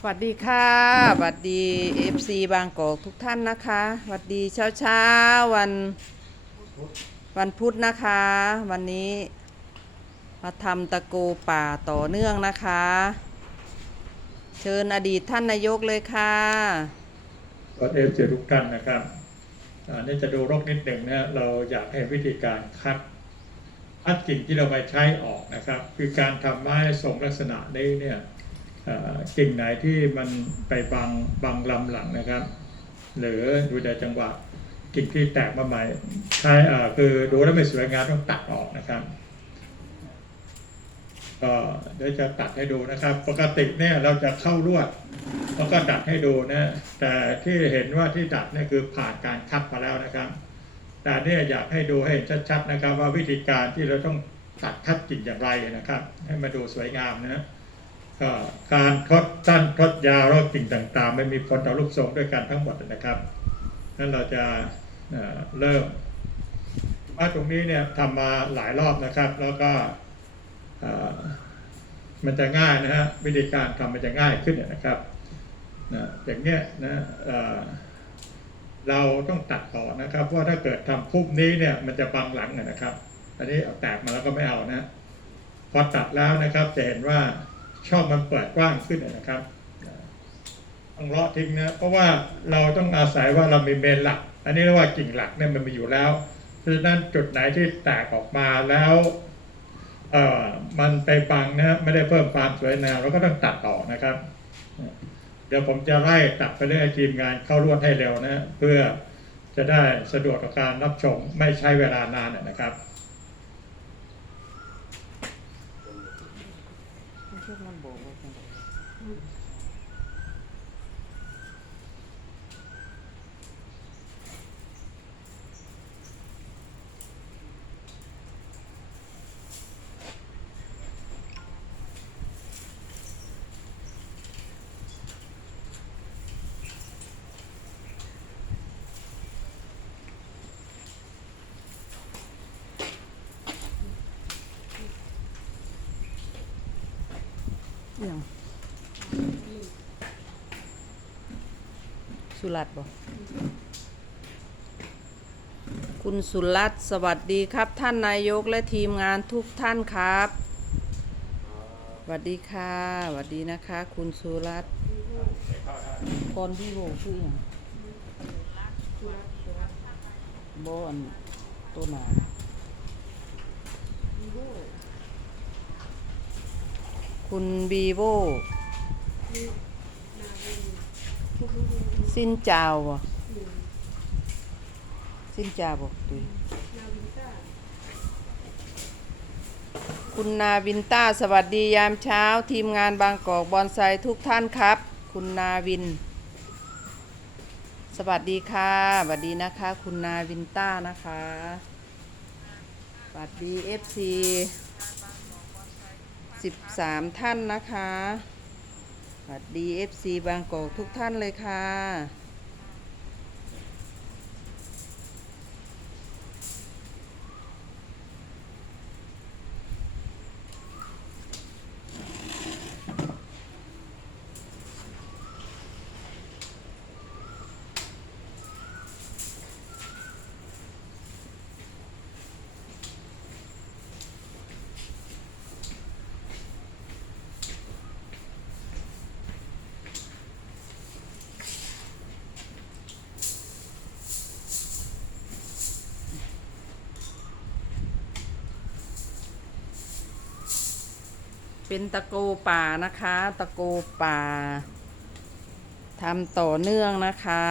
สวัสดีค่ะสวัสดี FC บางกอกทุกท่านนะคะสวัสดีเช้าเช้าวันวันพุธนะคะ วันนี้มาทำตะโกป่าต่อเนื่องนะคะ เชิญอดีตท่านนายกเลยค่ะก็เอฟเจทุกท่านนะครับอันนี้จะดูรกนิดหนึ่งนะเราอยากให้วิธีการคัดคัดกิ่งที่เราไปใช้ออกนะครับ คือการทำไม้ทรงลักษณะนี้เนี่ย กิ่งไหนที่มันไปบังบังลำหลังนะครับ หรือดูแต่จังหวะกิ่งที่แตกมาใหม่ใช้อ่คือดูแล้วไม่สวยงามต้องตัดออกนะครับก็เดี๋ยวจะตัดให้ดูนะครับ ปกติเนี่ยเราจะเข้าลวดแล้วก็ดัดให้ดูนะแต่ที่เห็นว่าที่ดัดเนี่ยคือผ่านการคัดมาแล้วนะครับ แต่เนี่ยอยากให้ดูให้ชัดๆนะครับ ว่าวิธีการที่เราต้องตัดคัดกิ่งอย่างไรนะครับ ให้มาดูสวยงามนะ ก็การทดสั้นทดยาวแล้วกิ่งต่างๆ ไม่มีผลต่อรูปทรงด้วยกันทั้งหมดนะครับนั้นเราจะเริ่มว่าตรงนี้เนี่ยทำมาหลายรอบนะครับ แล้วก็มันจะง่ายนะฮะวิธีการทำมันจะง่ายขึ้นนะครับนะอย่างเงี้ยนะเเราต้องตัดต่อนะครับเพราะว่าถ้าเกิดทำพุ่มนี้เนี่ยมันจะบังหลังนะครับ อันนี้เอาแตกมาแล้วก็ไม่เอานะพอตัดแล้วนะครับจะเห็นว่า ช่องมันเปิดกว้างขึ้นนะครับต้องเลาะทิ้งนะเพราะว่าเราต้องอาศัยว่าเรามีเมนหลัก อันนี้เรียกว่ากิ่งหลักเนี่ยมันมีอยู่แล้วเพราะฉะนั้นจุดไหนที่แตกออกมาแล้วเอ่อมันไปบังนะไม่ได้เพิ่มความสวยงามเราก็ต้องตัดต่อนะครับ เดี๋ยวผมจะไล่ตัดไปเรื่อยทีมงานเข้ารวดให้เร็วนะเพื่อจะได้สะดวกกับการรับชมไม่ใช้เวลานานนะครับ อย่างสุรัตบอกคุณสุรัตสวัสดีครับ ท่านนายกและทีมงานทุกท่านครับสวัสดีค่ะสวัสดีนะคะ คุณสุรัตน์พรพี่โบชื่ออย่างบอนตัวหนา คุณบีโวสิ้นจาวบ่สิ้นจาวบอกตุยคุณนาวินต้าสวัสดียามเช้า ทีมงานบางกอกบอนไซทุกท่านครับ คุณนาวิน สวัสดีค่ะสวัสดีนะคะ คุณนาวินต้านะคะสวัสดีเอฟซี 13 ท่านนะคะสวัสดี FC บางกอกทุกท่านเลยค่ะ เป็นตะโกป่านะคะ ตะโกป่าทำต่อเนื่องนะคะ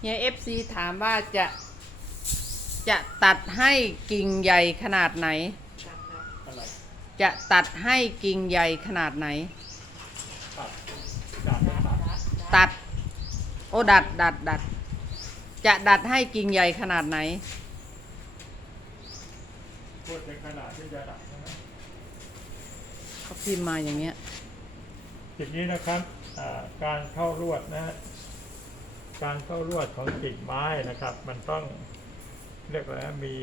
เฮียเอฟซีถามว่าจะจะตัดให้กิ่งใหญ่ขนาดไหน อะไรจะตัดให้กิ่งใหญ่ขนาดไหน ตัดดัดตัดตัด โอ้ดัดดัดดัด จะดัดให้กิ่งใหญ่ขนาดไหน พูดถึงขนาดที่จะดัดใช่ไหมเขาพิมพ์มาอย่างเงี้ย ทีนี้นะครับอ่าการเข้าลวดนะฮะ การเข้าลวดของกิ่งไม้นะครับ มันต้องเรียกอะไรนะมี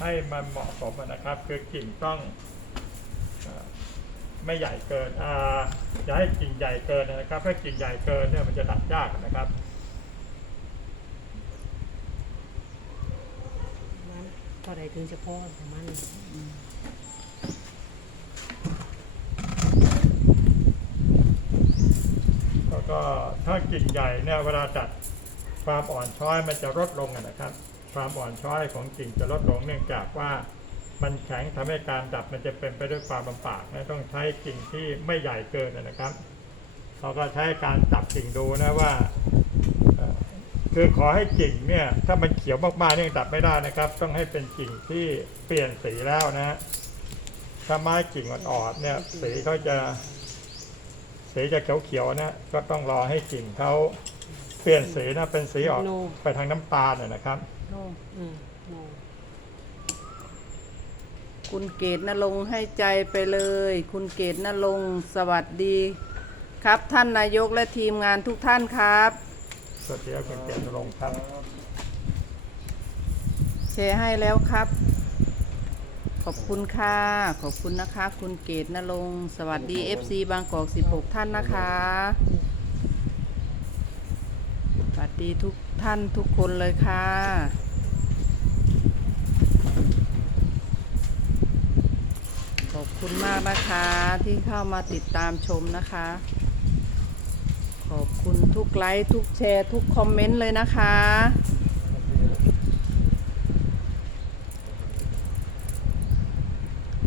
ให้มันเหมาะสมนะครับ คือกิ่งต้องไม่ใหญ่เกินอ่าอย่าให้กิ่งใหญ่เกินนะครับ ถ้ากิ่งใหญ่เกินเนี่ยมันจะดัดยากนะครับพอใดถึงจะพอของมันล้วก็ ถ้ากิ่งใหญ่เนี่ยเวลาดัดความอ่อนช้อยมันจะลดลงนะครับ ความอ่อนช้อยของกิ่งจะลดลงเนื่องจากว่ามันแข็งทำให้การดัดมันจะเป็นไปด้วยความลำบากนะต้องใช้กิ่งที่ไม่ใหญ่เกินนะครับเราก็ใช้การจับกิ่งดูนะว่าคือขอให้กิ่งเนี่ยถ้ามันเขียวมากๆเนี่ยดัดไม่ได้นะครับ ต้องให้เป็นกิ่งที่เปลี่ยนสีแล้วนะฮะถ้าไม้กิ่งอ่อนๆเนี่ยสีเขาจะ สีจะเขียวๆนะก็ต้องรอให้กิ่งเขาเปลี่ยนสีนะเป็นสีออกไปทางน้ำตาลน่ะนะครับอืมโนคุณเกตนรงค์ให้ใจไปเลย คุณเกตนรงค์สวัสดี ครับท่านนายกและทีมงานทุกท่านครับ สวัสดีครับคุณเกียรติรงค์ครับ แชร์ให้แล้วครับ ขอบคุณค่ะ ขอบคุณนะคะ คุณเกตนรงค์สวัสดี FC บางกอก 16 ท่านนะคะ สวัสดีทุกท่านทุกคนเลยค่ะ ขอบคุณมากนะคะที่เข้ามาติดตามชมนะคะ ขอบคุณทุกไลค์ ทุกแชร์ ทุกคอมเมนต์เลยนะคะ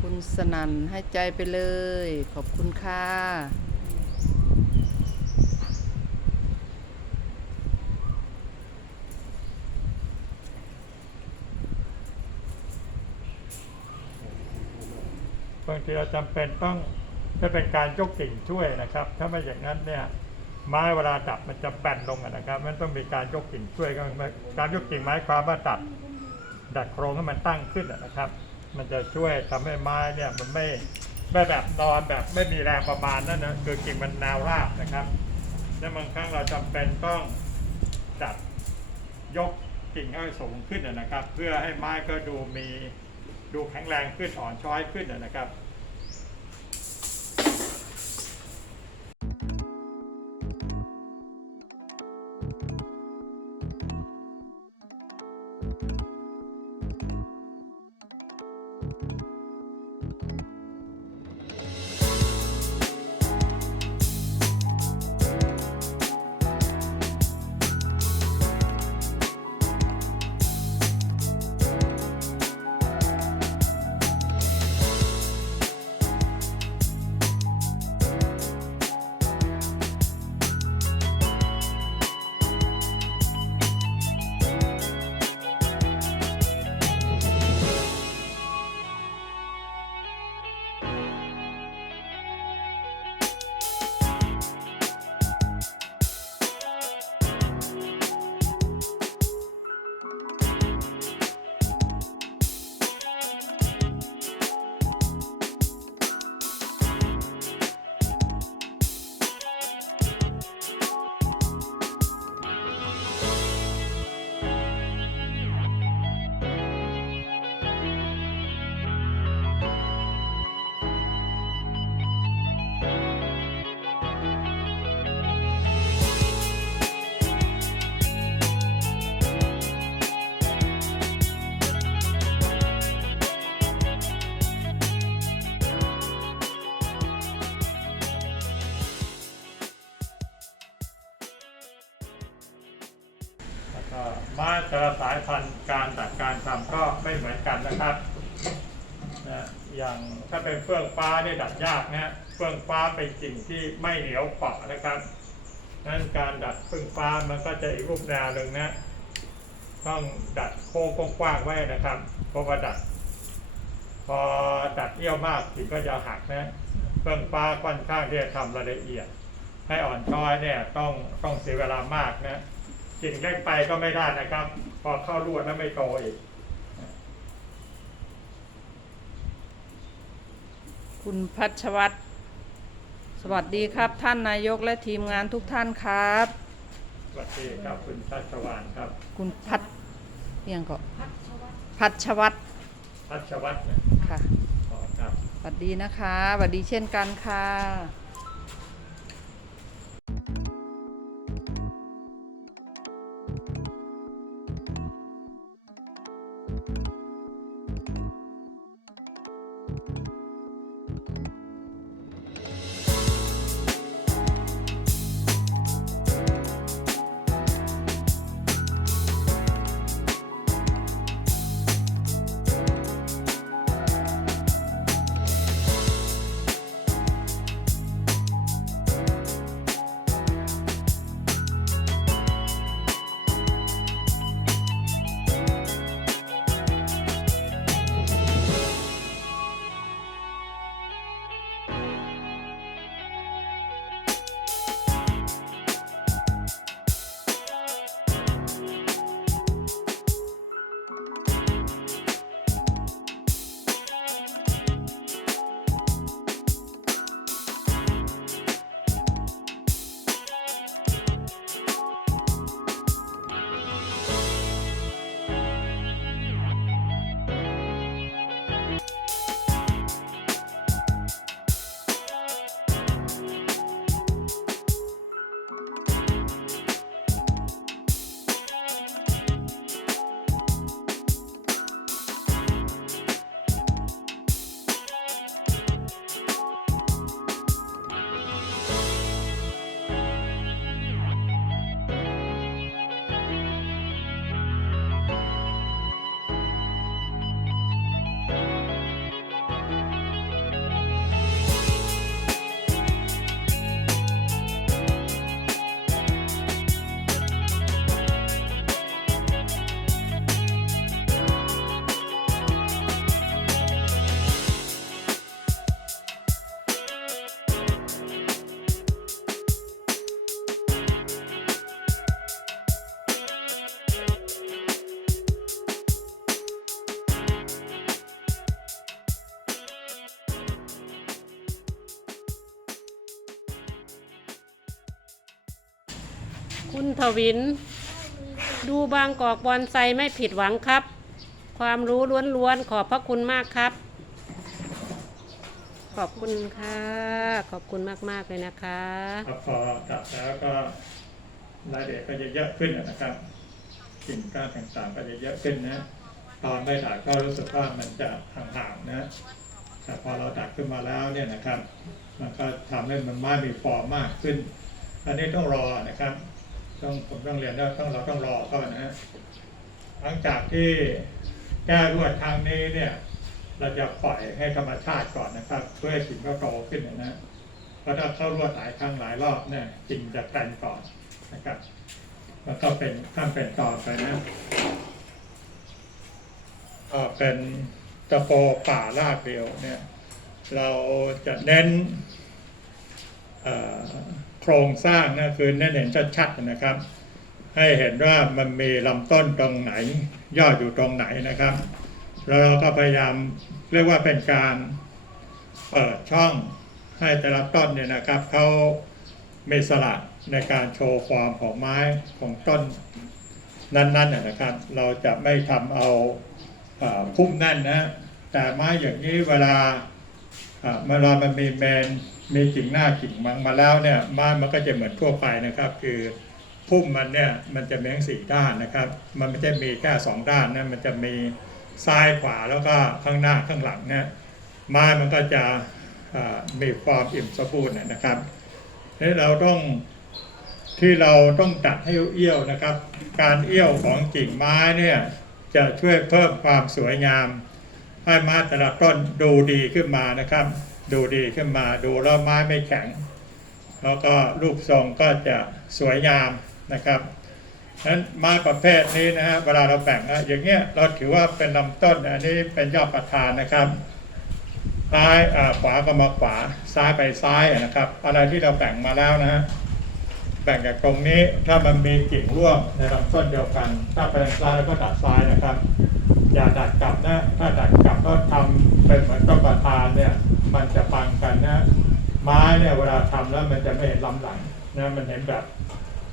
คุณ สนันให้ใจไปเลย ขอบคุณค่ะ บางทีเราจำเป็นต้องจะเป็นการยกกิ่งช่วยนะครับ ถ้าไม่อย่างนั้นเนี่ยไม้เวลาดัดมันจะแบนลงนะครับมันต้องมีการยกกิ่งช่วยก็การยกกิ่งไม้ความว่าดัดดัดโครงให้มันตั้งขึ้นนะครับ มันจะช่วยทำให้ไม้เนี่ยมันไม่ไม่แบบนอนแบบไม่มีแรงประมาณนั่นนะคือกิ่งมันแนวราบนะครับ และบางครั้งเราจำเป็นต้องจัดยกกิ่งให้สูงขึ้นนะครับ เพื่อให้ไม้ก็ดูมีดูแข็งแรงขึ้นอ่อนช้อยขึ้นนะครับ แล้วก็ไม้แต่ละสายพันธุ์การดัดการทำก็ไม่เหมือนกันนะครับนะอย่างถ้าเป็นเฟื่องฟ้าเนี่ยดัดยากนะฮะเฟื่องฟ้าเป็นสิ่งที่ไม่เหนียวเปาะนะครับนั้นการดัดพึ่องฟ้ามันก็จะอีกรูปแนวหนึ่งนะต้องดัดโค้งกว้างๆไว้นะครับเพราะว่าดัด พอดัดเอี้ยวมากถึงก็จะหักนะเฟื่องฟ้าค่อนข้างที่จะทำรายละเอียด ให้อ่อนช้อยเนี่ยต้องต้องเสียเวลามากนะ กิ่งเล็กไปก็ไม่ได้นะครับ พอเข้าลวดแล้วไม่โตอีก คุณพัชวัตรสวัสดีครับท่านนายกและทีมงานทุกท่านครับ สวัสดีครับคุณชัชวานครับ คุณพัดเรียงก็พัชวัตรพัชวัฒน์นะค่ะขอครับ สวัสดีนะคะ สวัสดีเช่นกันค่ะ คุณทวิน ดูบางกอกบอนไซไม่ผิดหวังครับ ความรู้ล้วนๆ ขอบพระคุณมากครับ ขอบคุณค่ะ ขอบคุณมากๆเลยนะคะครับพอตัดแล้วก็รายละเอียดก็จะเยอะขึ้นนะครับกิ่งก้านต่างๆก็จะเยอะขึ้นนะ ตอนไม่ตัดก็รู้สึกว่ามันจะห่างๆนะแต่พอเราตัดขึ้นมาแล้วเนี่ยนะครับ มันก็ทำให้มันไม้มีฟอร์มมากขึ้นอันนี้ต้องรอนะครับ ต้องผมต้องเรียนว่าต้องเราต้องรอก่อนนะฮะหลังจากที่แก้รวดครั้งนี้เนี่ย เราจะปล่อยให้ธรรมชาติก่อนนะครับ เพื่อให้กิ่งก็โตขึ้นนะเพราะถ้าเข้ารวดหลายครั้งหลายรอบเนี่ยกิ่งจะแตนก่อนนะครับแล้วก็เป็นขั้นเป็นตอนไปนะก็เป็นตะโปป่าลาดเรียวเนี่ย เราจะเน้นอ่อโครงสร้างนะคือเน้นเห็นชัดๆนะครับ ให้เห็นว่ามันมีลำต้นตรงไหนยอดอยู่ตรงไหนนะครับ แล้วเราก็พยายามเรียกว่าเป็นการเปิดช่องให้แต่ละต้นเนี่ยนะครับเขามีสละในการโชว์ความของไม้ของต้นนั้นๆนะนะครับ เราจะไม่ทำเอาพุ่มแน่นนะแต่ไม้อย่างนี้เวลา เวลามันมีแมนมีกิ่งหน้ากิ่งมังมาแล้วเนี่ยไม้มันก็จะเหมือนทั่วไปนะครับ คือพุ่มมันเนี่ยมันจะมีทั้งสี่ด้านนะครับ มันไม่ใช่มีแค่สองด้านนะมันจะมีซ้ายขวาแล้วก็ข้างหน้าข้างหลังเนี่ยไม้มันก็จะมีความอิ่มสมบูรณ์นะครับนี่เราต้องที่เราต้องตัดให้เอี้ยวนะครับ การเอี้ยวของกิ่งไม้เนี่ยจะช่วยเพิ่มความสวยงาม ให้ไม้แต่ละต้นดูดีขึ้นมานะครับ ดูดีขึ้นมาดูแล้วไม้ไม่แข็ง แล้วก็รูปทรงก็จะสวยงามนะครับนั้นไม้ประเภทนี้นะฮะเวลาเราแบ่งนะอย่างเงี้ยเราถือว่าเป็นลำต้นอันนี้เป็นยอดประธานนะครับซ้ายอ่าขวาก็มาขวาซ้ายไปซ้ายนะครับ อะไรที่เราแบ่งมาแล้วนะฮะแบ่งจากตรงนี้ถ้ามันมีกิ่งร่วมในลำต้นเดียวกัน ถ้าไปทางซ้ายแล้วก็ดัดซ้ายนะครับ อย่าดัดกลับนะ ถ้าดัดกลับก็ทำเป็นเหมือนต้นประธานเนี่ย มันจะปังกันนะ ไม้เนี่ยเวลาทำแล้วมันจะไม่เห็นลำหลังนะมันเห็นแบบ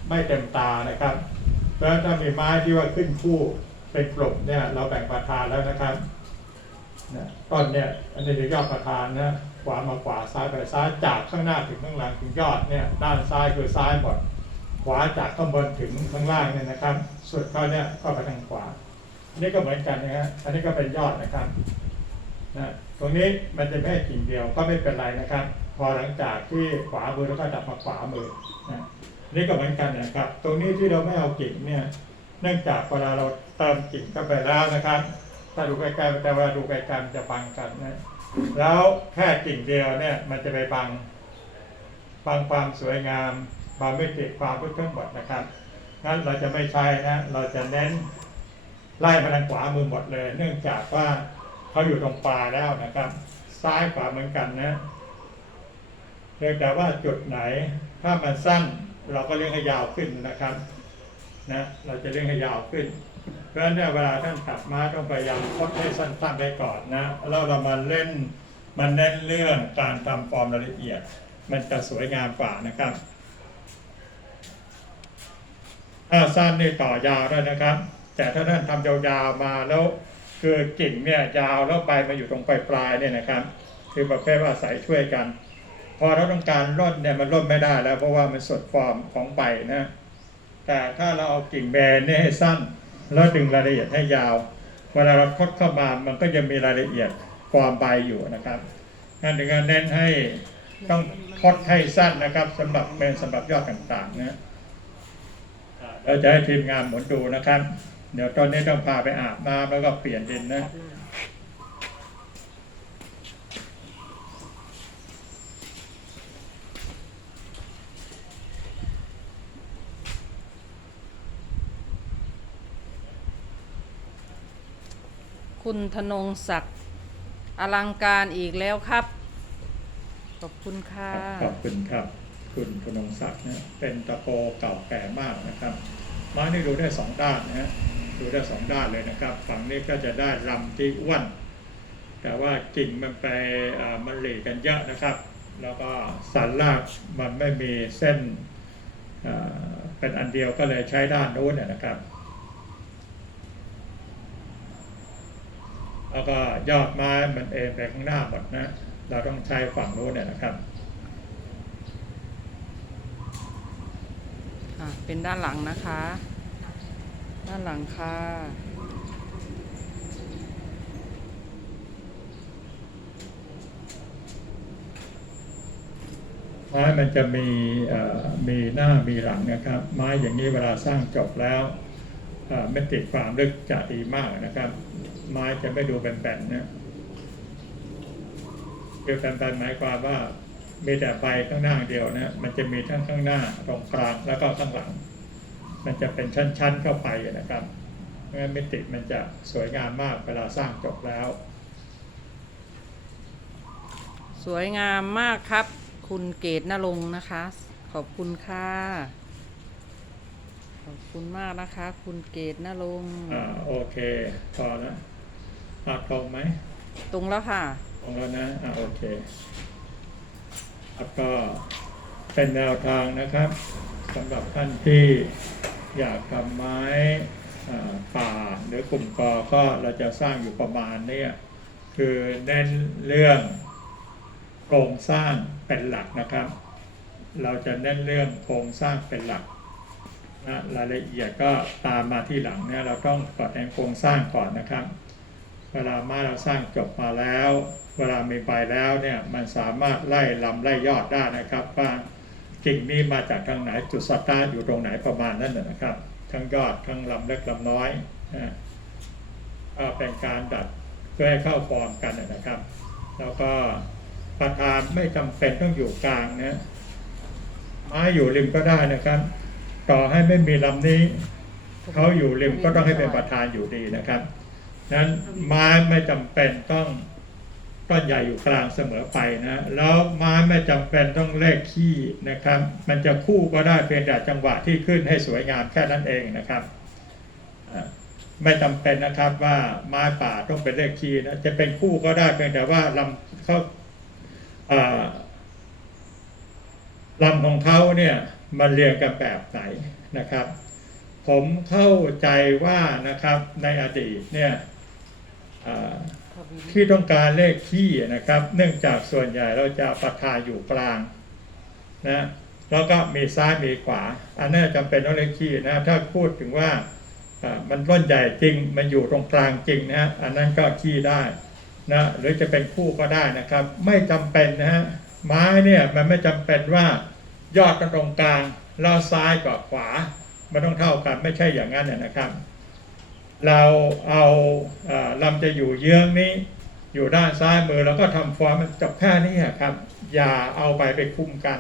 ไม่เต็มตานะครับ เพราะฉะนั้นถ้ามีไม้ที่ว่าขึ้นคู่เป็นกลุ่มเนี่ย เราแบ่งประธานแล้วนะครับนะต้นเนี่ยอันนี้คือยอดประธานนะขวามาขวาซ้ายไปซ้ายจากข้างหน้าถึงข้างหลังถึงยอดเนี่ยด้านซ้ายคือซ้ายหมดขวาจากข้างบนถึงข้างล่างเนี่ยนะครับ สุดเขาเนี่ยเข้าไปทางขวา นนี้ก็เหมือนกันนะฮะอันนี้ก็เป็นยอดนะครับนะตรงนี้มันจะไม่กิ่งเดียวก็ไม่เป็นไรนะครับ พอหลังจากที่ขวามือแล้วก็ดับมาขวามือนะนี่ก็เหมือนกันนะครับ ตรงนี้ที่เราไม่เอากิ่งเนี่ย เนื่องจากเวลาเราเติมกิ่งเข้าไปแล้วนะครับ ถ้าดูใกลๆแต่เวลาดูไกลๆมันจะบังกันนะแล้วแค่กิ่งเดียวเนี่ย มันจะไปบังบังความสวยงามบังไม่ติดความพุทธทั้งหมดนะครับงั้นเราจะไม่ใช้นะ เราจะเน้น ไล่มาทางขวามือหมดเลย เนื่องจากว่าเขาอยู่ตรงปลายแล้วนะครับ ซ้ายขวาเหมือนกันนะเพียงแต่ว่าจุดไหนถ้ามันสั้นเราก็เลี้ยงให้ยาวขึ้นนะครับนะเราจะเลี้ยงให้ยาวขึ้น เพราะฉะนั้นเวลาท่านตัดม้าต้องพยายามคดให้สั้นๆไปก่อนนะแล้วเรามาเล่นมันเน้นเรื่องการทำฟอร์มรายละเอียด มันจะสวยงามกว่านะครับถ้าสั้นนี่ต่อยาวได้นะครับ แต่ถ้าท่านทำยาวๆมาแล้วคือกิ่งเนี่ยยาวแล้วใบมาอยู่ตรงปลายๆเนี่ยนะครับ คือประเภทว่าอาศัยช่วยกัน พอเราต้องการร่นเนี่ยมันร่นไม่ได้แล้ว เพราะว่ามันสดฟอร์มของใบนะแต่ถ้าเราเอากิ่งแบนเนี่ยให้สั้น แล้วดึงรายละเอียดให้ยาว เวลาเราคดเข้ามามันก็จะมีรายละเอียดความใบอยู่นะครับงั้นถึงการเน้นให้ต้องคดให้สั้นนะครับสำหรับเป็นสำหรับยอดต่างๆนะเราจะให้ทีมงานหมุนดูนะครับ เดี๋ยวตอนนี้ต้องพาไปอาบน้ำแล้วก็เปลี่ยนดินนะคุณธนงศักดิ์อลังการอีกแล้วครับ ขอบคุณค่ะ ขอบคุณครับ คุณธนงศักดิ์นะเป็นตะโกเก่าแก่มากนะครับ ไม้นี่ดูได้สองด้านนะฮะ ดูได้สองด้านเลยนะครับ ฝั่งนี้ก็จะได้ลำที่อ้วน แต่ว่ากิ่งมันไปมันหลีกันเยอะนะครับ แล้วก็สันรากมันไม่มีเส้นเป็นอันเดียวก็เลยใช้ด้านโน้นเนยนะครับ แล้วก็ยอดไม้มันเอ็นไปข้างหน้าหมดนะ เราต้องใช้ฝั่งโน้นเนี่ยนะครับเป็นด้านหลังนะคะ ด้านหลังค่ะไม้มันจะมีมีหน้ามีหลังนะครับ ไม้อย่างนี้เวลาสร้างจบแล้วไม่ติดความลึกจะดีมากนะครับ ไม้จะไม่ดูแบนๆนะคือแบนๆหมายความว่ามีแต่ใบข้างหน้าเดียวนะมันจะมีทั้งข้างหน้าตรงกลางแล้วก็ข้างหลัง มันจะเป็นชั้นๆเข้าไปนะครับเพราะฉะนั้นมิติมันจะสวยงามมากเวลาสร้างจบแล้ว สวยงามมากครับ คุณเกตนรงค์นะคะ ขอบคุณค่ะขอบคุณมากนะคะ คุณเกตนรงค์อ่าโอเคพอแล้วอ่าตรงไหมตรงแล้วค่ะ ตรงแล้วนะอ่าโอเคครับก็เป็นแนวทางนะครับสำหรับท่านที่ อยากทำไม้ป่าหรือกลุ่มกอก็เราจะสร้างอยู่ประมาณนี้คือเน้นเรื่องโครงสร้างเป็นหลักนะครับ เราจะเน้นเรื่องโครงสร้างเป็นหลักนะรายละเอียดก็ตามมาที่หลังเนี่ยเราต้องก่อแต่งโครงสร้างก่อนนะครับ เวลามาเราสร้างจบมาแล้ว เวลามีใบแล้วเนี่ยมันสามารถไล่ลำไล่ยอดได้นะครับว่า กิ่งนี้มาจากทางไหนจุดสตาร์อยู่ตรงไหนประมาณนั้นนะนะครับ ทั้งยอดทั้งลำเล็กลำน้อยนะก็เป็นการดัดเพื่อให้เข้าฟอร์มกันนะครับ แล้วก็ประธานไม่จำเป็นต้องอยู่กลางนะม้อยู่ริมก็ได้นะครับ ต่อให้ไม่มีลำนี้เขาอยู่ริมก็ต้องให้เป็นประธานอยู่ดีนะครับนั้นไม้ไม่จำเป็นต้อง ต้นใหญ่อยู่กลางเสมอไปนะแล้วไม้ไม่จำเป็นต้องเลขขี้นะครับ มันจะคู่ก็ได้เพียงแต่จังหวะที่ขึ้นให้สวยงามแค่นั้นเองนะครับไม่จำเป็นนะครับว่าไม้ป่าต้องเป็นเลขขี้นะจะเป็นคู่ก็ได้เพียงแต่ว่าลำเขาอ่าลำของเขาเนี่ยมันเรียงกันแบบไหนนะครับ ผมเข้าใจว่านะครับในอดีตเนี่ยอ่า ที่ต้องการเลขขี้นะครับ เนื่องจากส่วนใหญ่เราจะประทาอยู่กลางนะแล้วก็มีซ้ายมีขวา อันนั้นจำเป็นต้องเลขขี้นะถ้าพูดถึงว่ามันต้นใหญ่จริงมันอยู่ตรงกลางจริงนะอันนั้นก็ขี้ได้นะหรือจะเป็นคู่ก็ได้นะครับ ไม่จำเป็นนะฮะไม้เนี่ยมันไม่จำเป็นว่ายอดตรงกลางแล้วซ้ายกับขวามันต้องเท่ากันไม่ใช่อย่างนั้นนะครับ เราเอาเอ่อลำจะอยู่เยื้องนี้ อยู่ด้านซ้ายมือแล้วก็ทำฟอร์มมันจบแค่นี้อะครับ อย่าเอาไปไปคุมกัน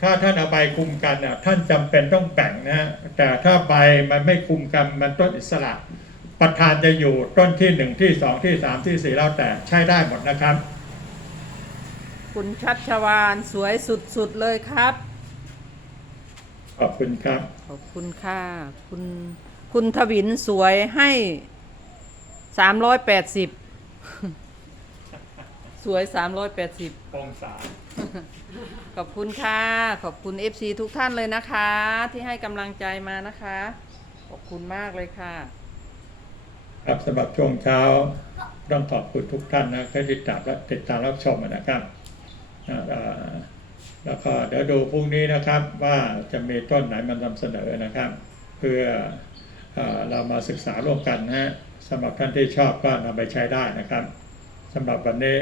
ถ้าท่านเอาใบคุมกันเนี่ยท่านจำเป็นต้องแบ่งนะฮะแต่ถ้าใบมันไม่คุมกันมันต้นอิสระ ประธานจะอยู่ต้นที่หนึ่งที่สองที่สามที่สี่แล้วแต่ใช้ได้หมดนะครับ คุณชัชวานสวยสุด ๆ เลยครับ ขอบคุณครับ ขอบคุณค่ะคุณ คุณทวินสวยให้สามร้อยแปดสิบสวยสามร้อยแปดสิบองศาขอบคุณค่ะ ขอบคุณ FC ทุกท่านเลยนะคะ ที่ให้กำลังใจมานะคะ ขอบคุณมากเลยค่ะ ครับสำหรับช่วงเช้าต้องขอบคุณทุกท่านนะที่ติดตามและติดตามรับชมนะครับอ่าอ่าแล้วก็เดี๋ยวดูพรุ่งนี้นะครับว่าจะมีต้นไหนมานำเสนอนะครับ เพื่ออา เรามาศึกษาร่วมกันนะฮะสำหรับท่านที่ชอบก็นำไปใช้ได้นะครับสำหรับวันนี้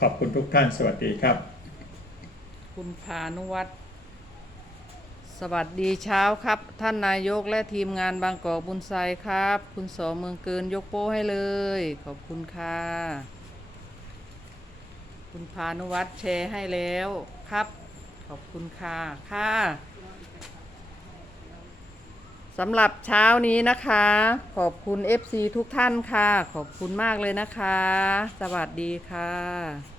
ขอบคุณทุกท่านสวัสดีครับ คุณพานุวัตรสวัสดีเช้าครับ ท่านนายกและทีมงานบางกอกบุญไซครับ คุณสอเมืองเกินยกโป้ให้เลย ขอบคุณค่ะ คุณพานุวัตรแชร์ให้แล้วครับ ขอบคุณค่ะค่ะ สำหรับเช้านี้นะคะ ขอบคุณ FC ทุกท่านค่ะ ขอบคุณมากเลยนะคะ สวัสดีค่ะ